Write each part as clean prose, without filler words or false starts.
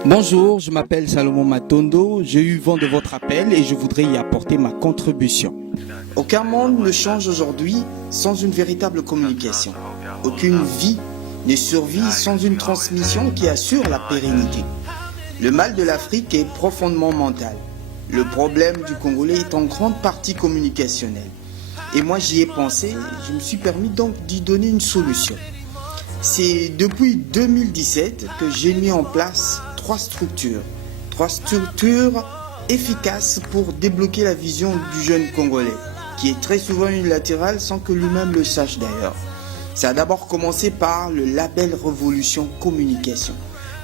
Bonjour, je m'appelle Salomon Matondo, j'ai eu vent de votre appel et je voudrais y apporter ma contribution. Aucun monde ne change aujourd'hui sans une véritable communication. Aucune vie ne survit sans une transmission qui assure la pérennité. Le mal de l'Afrique est profondément mental. Le problème du Congolais est en grande partie communicationnel. Et moi j'y ai pensé, je me suis permis donc d'y donner une solution. C'est depuis 2017 que j'ai mis en place trois structures efficaces pour débloquer la vision du jeune Congolais, qui est très souvent unilatéral sans que lui-même le sache d'ailleurs. Ça a d'abord commencé par le label Révolution Communication,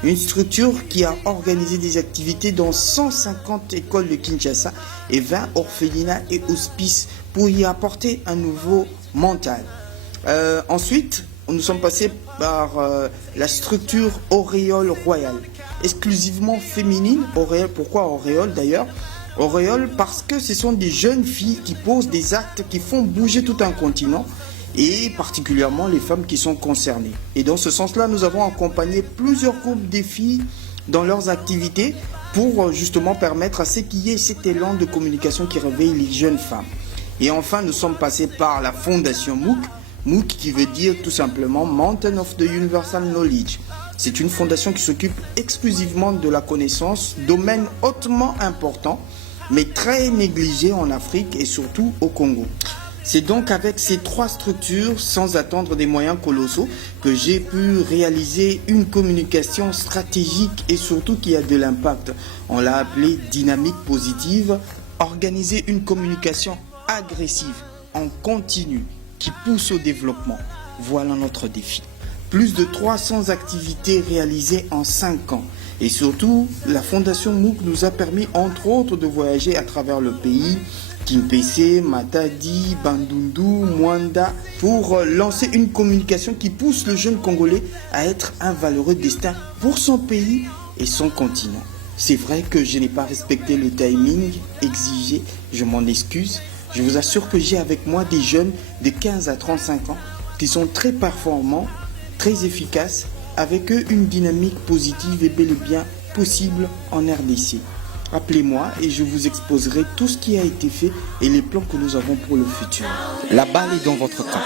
une structure qui a organisé des activités dans 150 écoles de Kinshasa et 20 orphelinats et hospices pour y apporter un nouveau mental. Ensuite, nous sommes passés par la structure Auréole Royale, exclusivement féminine. Auréole, pourquoi Auréole d'ailleurs? Auréole parce que ce sont des jeunes filles qui posent des actes qui font bouger tout un continent et particulièrement les femmes qui sont concernées. Et dans ce sens-là, nous avons accompagné plusieurs groupes de filles dans leurs activités pour justement permettre à ce qu'il y ait cet élan de communication qui réveille les jeunes femmes. Et enfin, nous sommes passés par la fondation MOOC qui veut dire tout simplement Mountain of the Universal Knowledge. C'est une fondation qui s'occupe exclusivement de la connaissance, domaine hautement important, mais très négligé en Afrique et surtout au Congo. C'est donc avec ces trois structures, sans attendre des moyens colossaux, que j'ai pu réaliser une communication stratégique et surtout qui a de l'impact. On l'a appelée dynamique positive, organiser une communication agressive, en continu, qui pousse au développement. Voilà notre défi. Plus de 300 activités réalisées en 5 ans. Et surtout, la Fondation MOOC nous a permis, entre autres, de voyager à travers le pays, Kimpese, Matadi, Bandundu, Mwanda, pour lancer une communication qui pousse le jeune Congolais à être un valeureux destin pour son pays et son continent. C'est vrai que je n'ai pas respecté le timing exigé, je m'en excuse. Je vous assure que j'ai avec moi des jeunes de 15 à 35 ans qui sont très performants, très efficaces, avec eux une dynamique positive et bel et bien possible en RDC. Appelez-moi et je vous exposerai tout ce qui a été fait et les plans que nous avons pour le futur. La balle est dans votre camp.